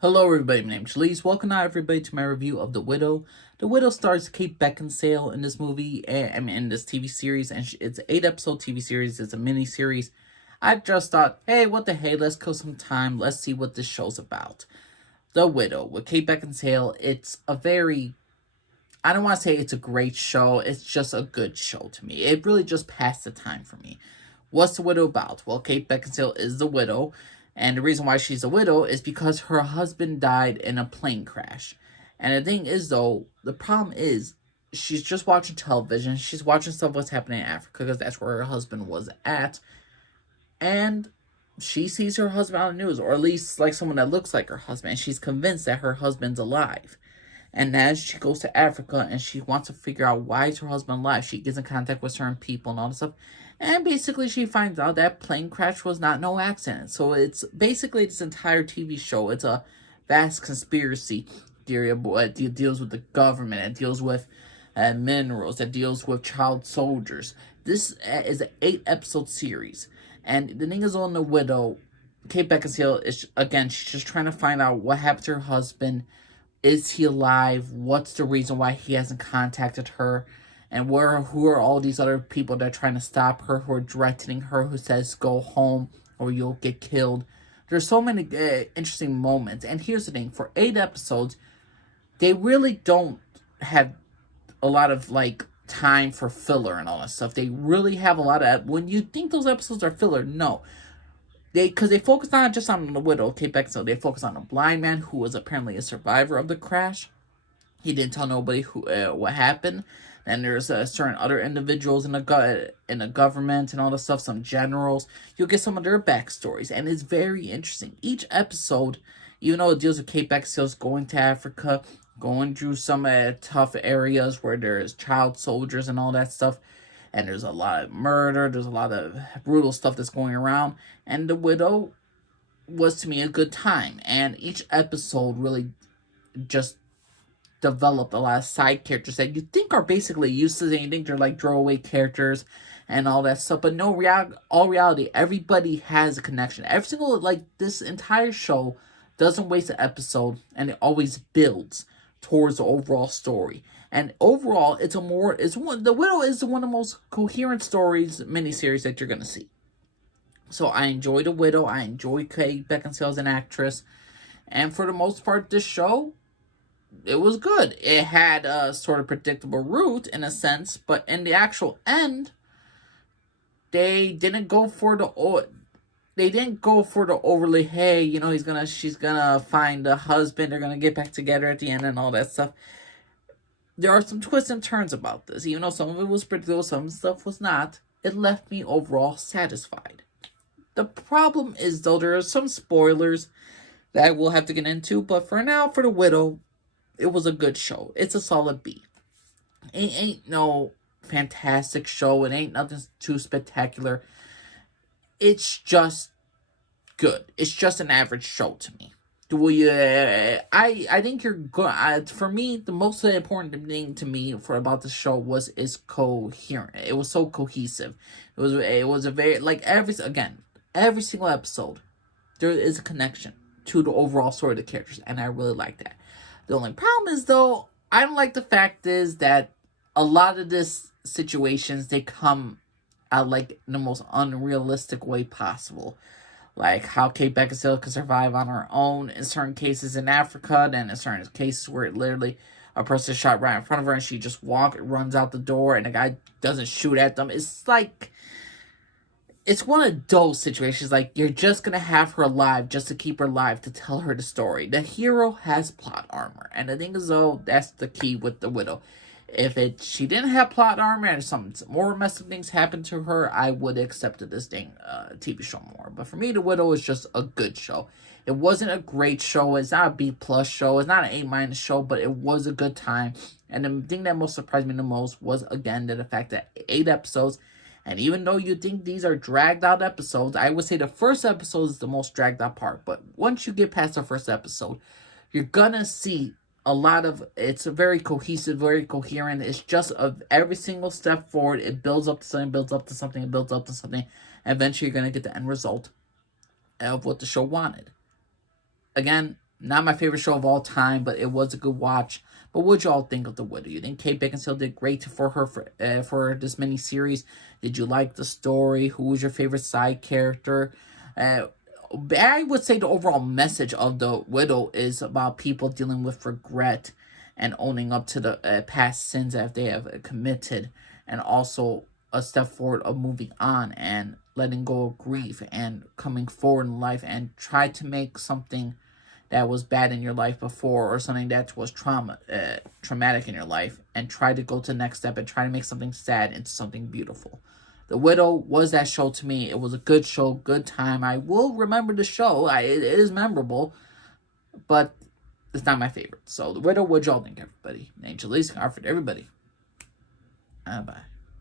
Hello everybody, my name's Lise. Welcome now everybody to my review of The Widow. The Widow stars Kate Beckinsale in this movie, in this TV series, and it's an 8-episode TV series. It's a mini series. I just thought, hey, what the hey, let's kill some time. Let's see what this show's about. The Widow with Kate Beckinsale. It's a very, I don't want to say it's a great show. It's just a good show to me. It really just passed the time for me. What's The Widow about? Well, Kate Beckinsale is the widow. And the reason why she's a widow is because her husband died in a plane crash. And the thing is, though, the problem is she's just watching television. She's watching stuff what's happening in Africa because that's where her husband was at. And she sees her husband on the news, or at least like someone that looks like her husband. And she's convinced that her husband's alive. And as she goes to Africa and she wants to figure out why is her husband alive, she gets in contact with certain people and all this stuff. And basically she finds out that plane crash was not no accident. So it's basically this entire TV show. It's a vast conspiracy theory. It deals with the government. It deals with minerals. It deals with child soldiers. This is an 8-episode series. And the thing is on The Widow, Kate Beckinsale is, again, she's just trying to find out what happened to her husband. Is he alive? What's the reason why he hasn't contacted her? And who are all these other people that are trying to stop her, who are threatening her, who says, go home or you'll get killed. There's so many interesting moments. And here's the thing. For 8 episodes, they really don't have a lot of, time for filler and all that stuff. They really have a lot of... When you think those episodes are filler, no. Because they focus not just on the widow, Kate Beckinsale. They focus on a blind man who was apparently a survivor of the crash. He didn't tell nobody what happened. And there's certain other individuals in the government and all this stuff, some generals. You'll get some of their backstories, and it's very interesting. Each episode, even though it deals with Kate Beckinsale's going to Africa, going through some tough areas where there's child soldiers and all that stuff, and there's a lot of murder, there's a lot of brutal stuff that's going around, and The Widow was, to me, a good time. And each episode really just developed a lot of side characters that you think are basically useless, and you think they're like throwaway characters and all that stuff. But no, reality, everybody has a connection. Every single, this entire show doesn't waste an episode, and it always builds towards the overall story. And overall, The Widow is one of the most coherent miniseries that you're gonna see. So I enjoy The Widow. I enjoy Kate Beckinsale as an actress, and for the most part, this show, it was good. It had a sort of predictable route in a sense, but in the actual end, they didn't go for the overly, hey, she's gonna find a husband, they're gonna get back together at the end and all that stuff. There are some twists and turns about this. Even though some of it was predictable, some stuff was not, it left me overall satisfied. The problem is, though, there are some spoilers that I will have to get into, but for now, for The Widow, it was a good show. It's a solid B. It ain't no fantastic show. It ain't nothing too spectacular. It's just good. It's just an average show to me. I think you're good. For me, the most important thing to me about the show was its coherent. It was so cohesive. It was a very, every single episode, there is a connection to the overall story of the characters, and I really like that. The only problem is, though, I don't like the fact is that a lot of this situations, they come out the most unrealistic way possible. Like how Kate Beckinsale can survive on her own in certain cases in Africa, then in certain cases where literally a person shot right in front of her and she just runs out the door and the guy doesn't shoot at them. It's one of those situations, you're just going to have her alive just to keep her alive to tell her the story. The hero has plot armor. And the thing is, though, that's the key with The Widow. If she didn't have plot armor and some more messed up things happened to her, I would accept this TV show more. But for me, The Widow is just a good show. It wasn't a great show. It's not a B+ show. It's not an A- show, but it was a good time. And the thing that most surprised me the most was, again, the fact that 8 episodes... And even though you think these are dragged out episodes, I would say the first episode is the most dragged out part. But once you get past the first episode, you're gonna see a lot of, it's a very cohesive, very coherent. It's just every single step forward, it builds up to something, builds up to something, it builds up to something. And eventually you're gonna get the end result of what the show wanted. Again, Not my favorite show of all time, but it was a good watch. But what y'all think of The Widow? You think Kate Beckinsale did great for her for this mini series? Did you like the story? Who was your favorite side character? I would say the overall message of The Widow is about people dealing with regret and owning up to the past sins that they have committed, and also a step forward of moving on and letting go of grief and coming forward in life and try to make something that was bad in your life before, or something that was traumatic in your life, and try to go to the next step and try to make something sad into something beautiful. The Widow was that show to me. It was a good show, good time. I will remember the show. It is memorable, but it's not my favorite. So The Widow, what y'all think, everybody? Angel Lee, Scarford, everybody. Bye.